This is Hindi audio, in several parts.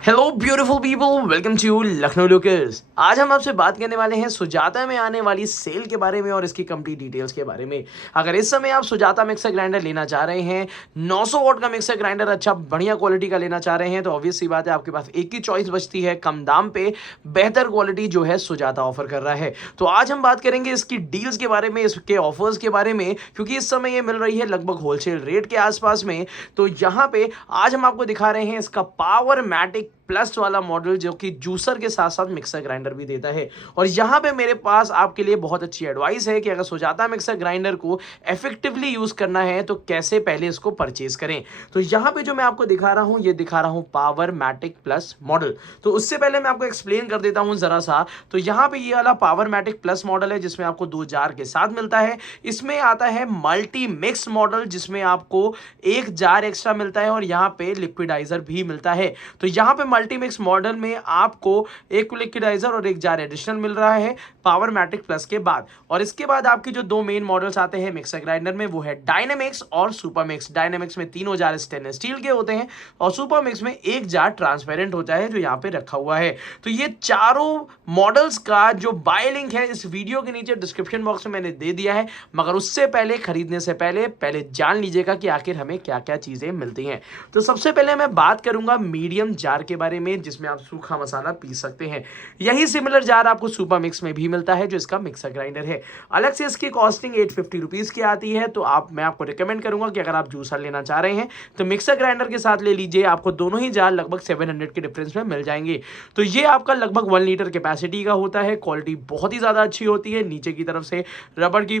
Hello beautiful people, welcome to Lucknow lookers. आज हम आपसे बात करने वाले हैं सुजाता में आने वाली सेल के बारे में और इसकी कंप्लीट डिटेल्स के बारे में। अगर इस समय आप सुजाता मिक्सर ग्राइंडर लेना चाह रहे हैं, 900 वॉट का मिक्सर ग्राइंडर अच्छा बढ़िया क्वालिटी का लेना चाह रहे हैं, तो ऑब्वियस सी बात है आपके पास एक ही चॉइस बचती है, कम दाम पे बेहतर क्वालिटी जो है सुजाता ऑफर कर रहा है। तो आज हम बात करेंगे इसकी डील्स के बारे में, इसके ऑफर्स के बारे में, क्योंकि इस समय ये मिल रही है लगभग होलसेल रेट के आसपास में। तो यहाँ पे आज हम आपको दिखा रहे हैं इसका पावर मैटिक प्लस वाला मॉडल, जो कि जूसर के साथ साथ मिक्सर ग्राइंडर भी देता है। और यहाँ पे मेरे पास आपके लिए बहुत अच्छी एडवाइस है कि अगर सुजाता मिक्सर ग्राइंडर को इफेक्टिवली यूज करना है तो कैसे पहले इसको परचेज करें। तो यहाँ पे जो मैं आपको दिखा रहा हूँ, ये दिखा रहा हूँ पावर मैटिक प्लस मॉडल। तो उससे पहले मैं आपको एक्सप्लेन कर देता हूँ जरा सा। तो यहाँ पे ये वाला पावर मैटिक प्लस मॉडल है जिसमें आपको 2 जार के साथ मिलता है। इसमें आता है मल्टी मिक्स मॉडल जिसमें आपको 1 जार एक्स्ट्रा मिलता है और यहाँ पे लिक्विडाइजर भी मिलता है। तो यहाँ पे मल्टीमिक्स मॉडल में आपको एक लिक्विडाइजर और 1 जार एडिशनल मिल रहा है पावर मैटिक प्लस के बाद। और इसके बाद आपकी जो 2 मेन मॉडल्स आते हैं मिक्सर ग्राइंडर में, वो है डायनेमिक्स और सुपर मिक्स। डायनेमिक्स में 3 जार स्टेनलेस स्टील के होते हैं और सुपर मिक्स में 1 जार ट्रांसपेरेंट होता है जो यहाँ पे रखा हुआ है। तो ये चारों मॉडल्स का जो बाय लिंक है इस वीडियो के नीचे डिस्क्रिप्शन बॉक्स में मैंने दे दिया है, मगर उससे पहले, खरीदने से पहले जान लीजिएगा कि आखिर हमें क्या क्या चीजें मिलती हैं। तो सबसे पहले मैं बात करूंगा मीडियम जार के बारे में, जिसमें आप सूखा मसाला पीस सकते हैं। यही सिमिलर जार आपको सुपर मिक्स में भी मिलता है जो इसका मिक्सर ग्राइंडर है। अलग से इसकी कॉस्टिंग 850 रुपीज की आती है। तो मैं आपको रिकमेंड करूंगा कि अगर आप जूसर लेना चाह रहे हैं तो मिक्सर ग्राइंडर के साथ ले लीजिए, आपको दोनों ही जार लगभग 700 के डिफरेंस में मिल जाएंगे। तो ये आपका लगभग 1 लीटर कैपेसिटी का होता है। क्वालिटी बहुत ही ज्यादा अच्छी होती है, नीचे की तरफ से रबड़ की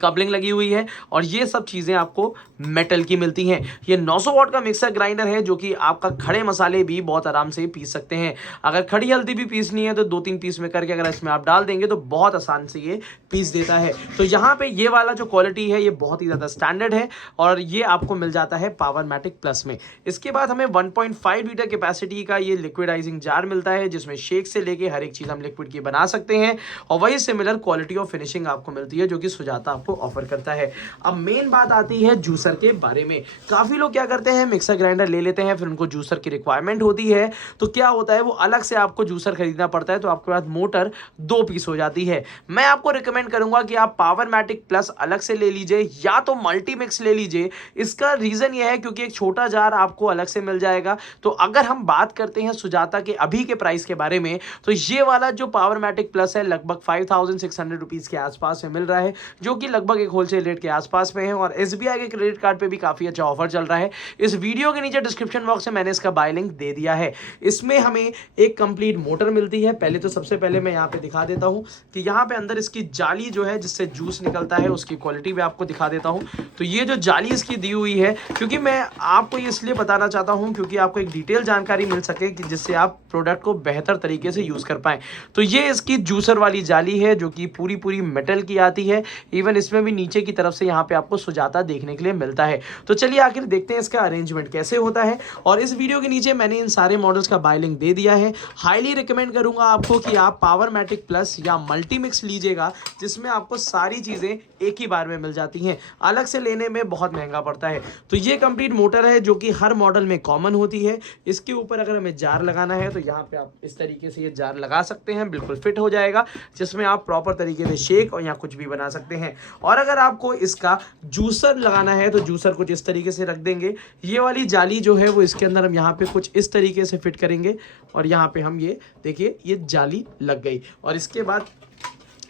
कबलिंग लगी हुई है और ये सब चीजें आपको मेटल की मिलती हैं। ये 900 वॉट का मिक्सर ग्राइंडर है जो कि आपका खड़े मसाले भी बहुत आराम से पीस सकते हैं। अगर खड़ी हल्दी भी पीसनी है तो 2-3 पीस में करके अगर इसमें आप डाल देंगे तो बहुत आसान से ये पीस देता है। तो यहाँ पे ये वाला जो क्वालिटी है ये बहुत ही ज्यादा स्टैंडर्ड है और ये आपको मिल जाता है पावर मैटिक प्लस में। इसके बाद हमें 1.5 लीटर कैपेसिटी का ये लिक्विडाइजिंग जार मिलता है जिसमें शेक से लेके हर एक चीज हम लिक्विड की बना सकते हैं और वही सिमिलर क्वालिटी ऑफ फिनिशिंग आपको मिलती है जो कि सुजाता आपको ऑफर करता है। अब मेन बात आती है जूसर के बारे में। काफी लोग क्या करते हैं, मिक्सर ग्राइंडर ले लेते हैं, फिर उनको जूसर की रिक्वायरमेंट होती है तो क्या होता है, वो अलग से आपको जूसर खरीदना पड़ता है, तो आपके पास मोटर 2 पीस हो जाती है। मैं आपको रिकमेंड करूंगा कि आप पावर मैटिक प्लस अलग से ले लीजिए या तो मल्टी मिक्स ले लीजिए। इसका रीजन यह है क्योंकि एक छोटा जार आपको अलग से मिल जाएगा। तो अगर हम बात करते हैं सुजाता के अभी के प्राइस के बारे में, तो ये वाला जो पावर मैटिक प्लस है लगभग 5600 रुपीज के आसपास में मिल रहा है, जो कि लगभग एक होलसेल रेट के आसपास में है। और एसबीआई के क्रेडिट कार्ड पे भी काफी अच्छा ऑफर चल रहा है। इस वीडियो के नीचे डिस्क्रिप्शन बॉक्स में मैंने इसका बाय लिंक दे दिया है। इसमें हमें एक कंप्लीट मोटर मिलती है। पहले तो सबसे पहले मैं यहाँ पे दिखा देता हूँ कि यहाँ पे अंदर इसकी जाली जो है जिससे जूस निकलता है उसकी क्वालिटी भी आपको दिखा देता हूँ। तो ये जो जाली इसकी दी हुई है, क्योंकि मैं आपको ये इसलिए बताना चाहता हूँ क्योंकि आपको एक डिटेल जानकारी मिल सके कि जिससे आप प्रोडक्ट को बेहतर तरीके से यूज कर पाए। तो ये इसकी जूसर वाली जाली है जो कि पूरी मेटल की आती है। इवन इसमें भी नीचे की तरफ से यहाँ पे आपको सुजाता देखने के लिए मिलता है। तो चलिए आखिर देखते हैं इसका अरेंजमेंट कैसे होता है। और इस वीडियो के नीचे मैंने इन सारे मॉडल्स का बाय लिंक दे दिया है। हाईली रिकमेंड करूंगा आपको कि आप पावर मैटिक प्लस या मल्टी मिक्स लीजिएगा, जिसमें आपको सारी चीजें एक ही बार में मिल जाती हैं। अलग से लेने में बहुत महंगा पड़ता है। तो ये कंप्लीट मोटर है जो कि हर मॉडल में कॉमन होती है। इसके ऊपर अगर हमें जार लगाना है तो यहाँ पे आप इस तरीके से ये जार लगा सकते हैं, बिल्कुल फिट हो जाएगा, जिसमें आप प्रॉपर तरीके से शेक और यहाँ कुछ भी बना सकते हैं। और अगर आपको इसका जूसर लगाना है तो जूसर कुछ इस तरीके से रख देंगे। ये वाली जाली जो है वो इसके अंदर हम यहाँ पे कुछ इस तरीके से फिट करेंगे और यहाँ पे हम ये देखिए ये जाली लग गई। और इसके बाद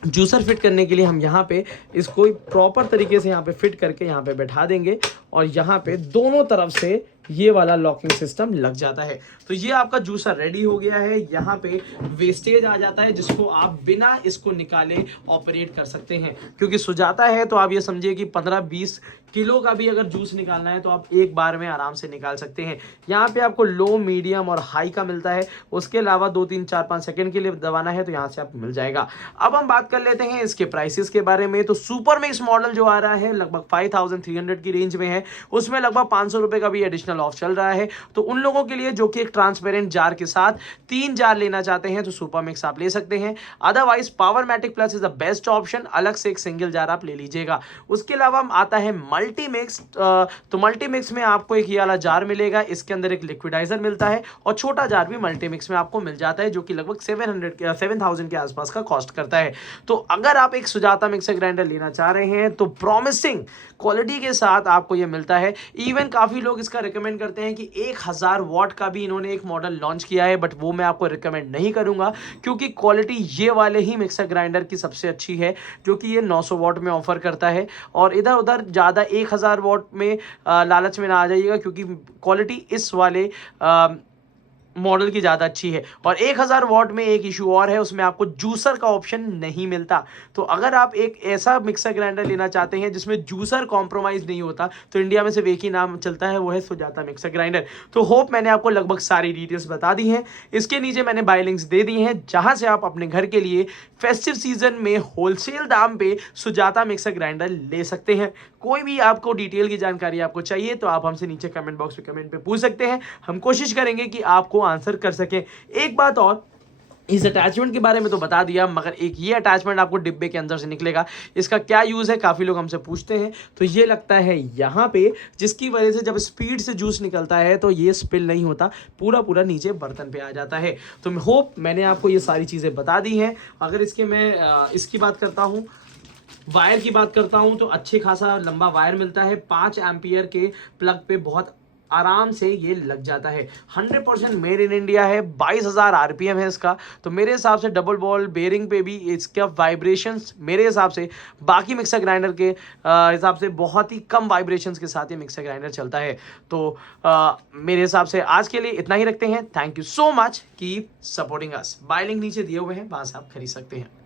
जूसर फिट करने के लिए हम यहाँ पे इसको प्रॉपर तरीके से यहाँ पे फिट करके यहाँ पे बैठा देंगे और यहाँ पे दोनों तरफ से ये वाला लॉकिंग सिस्टम लग जाता है। तो ये आपका जूसर रेडी हो गया है। यहाँ पे वेस्टेज आ जाता है जिसको आप बिना इसको निकाले ऑपरेट कर सकते हैं, क्योंकि सुजाता है तो आप ये समझिए कि 15-20 किलो का भी अगर जूस निकालना है तो आप एक बार में आराम से निकाल सकते हैं। यहाँ पे आपको लो, मीडियम और हाई का मिलता है। उसके अलावा 2-3-4-5 सेकंड के लिए दबाना है तो यहाँ से आपको मिल जाएगा। अब हम बात कर लेते हैं इसके प्राइसेस के बारे में। तो सुपर मिक्स मॉडल जो आ रहा है लगभग 5300 की रेंज में है, उसमें लगभग 500 रुपए का भी एडिशनल ऑफ चल रहा है। तो उन लोगों के लिए जो कि एक ट्रांसपेरेंट जार के साथ 3 जार लेना चाहते हैं तो सुपर मिक्स आप ले सकते हैं। Otherwise Powermatic plus is the best option, अलग से एक सिंगल जार आप ले लीजिएगा। उसके अलावा आता है मल्टी मिक्स, तो मल्टी मिक्स में आपको एक ये वाला जार मिलेगा, इसके अंदर एक लिक्विडाइजर मिलता है और छोटा जार भी मल्टी मिक्स में आपको मिल जाता है, जो कि लगभग 7,000 के आसपास का कॉस्ट करता है। तो अगर आप एक सुजाता मिक्सर ग्राइंडर लेना चाह रहे हैं तो प्रॉमिसिंग क्वालिटी के साथ आपको ये मिलता है। इवन काफ़ी लोग इसका रिकमेंड करते हैं कि 1000 वॉट का भी इन्होंने एक मॉडल लॉन्च किया है, बट वो मैं आपको रिकमेंड नहीं करूंगा क्योंकि क्वालिटी ये वाले ही मिक्सर ग्राइंडर की सबसे अच्छी है, जो कि ये 900 वॉट में ऑफर करता है। और इधर उधर ज़्यादा 1000 वॉट में लालच में ना आ जाइएगा, क्योंकि क्वालिटी इस वाले मॉडल की ज़्यादा अच्छी है। और 1000 वॉट में एक इशू और है, उसमें आपको जूसर का ऑप्शन नहीं मिलता। तो अगर आप एक ऐसा मिक्सर ग्राइंडर लेना चाहते हैं जिसमें जूसर कॉम्प्रोमाइज़ नहीं होता, तो इंडिया में सिर्फ एक ही नाम चलता है, वो है सुजाता मिक्सर ग्राइंडर। तो होप मैंने आपको लगभग सारी डिटेल्स बता दी हैं। इसके नीचे मैंने बाय लिंक्स दे दी हैं, जहां से आप अपने घर के लिए फेस्टिव सीजन में होलसेल दाम पे सुजाता मिक्सर ग्राइंडर ले सकते हैं। कोई भी आपको डिटेल की जानकारी आपको चाहिए तो आप हमसे नीचे कमेंट बॉक्स में कमेंट पे पूछ सकते हैं, हम कोशिश करेंगे कि आपको आंसर कर सकें। एक बात और, इस अटैचमेंट के बारे में तो बता दिया, मगर एक ये अटैचमेंट आपको डिब्बे के अंदर से निकलेगा, इसका क्या यूज़ है काफ़ी लोग हमसे पूछते हैं। तो ये लगता है यहाँ पे, जिसकी वजह से जब स्पीड से जूस निकलता है तो ये स्पिल नहीं होता, पूरा पूरा नीचे बर्तन पे आ जाता है। तो मैं होप मैंने आपको ये सारी चीज़ें बता दी हैं। अगर इसके मैं इसकी बात करता हूँ, वायर की बात करता हूं, तो अच्छे खासा लंबा वायर मिलता है। 5 एम्पियर के प्लग पे बहुत आराम से ये लग जाता है। 100% मेड इन इंडिया है। 22,000 आरपीएम है इसका। तो मेरे हिसाब से डबल बॉल बेयरिंग पे भी इसका वाइब्रेशंस मेरे हिसाब से बाकी मिक्सर ग्राइंडर के हिसाब से बहुत ही कम वाइब्रेशंस के साथ ये मिक्सर ग्राइंडर चलता है। तो मेरे हिसाब से आज के लिए इतना ही रखते हैं। Thank you so much keep supporting us. Bye link नीचे दिए हुए हैं, वहां से आप खरीद सकते हैं।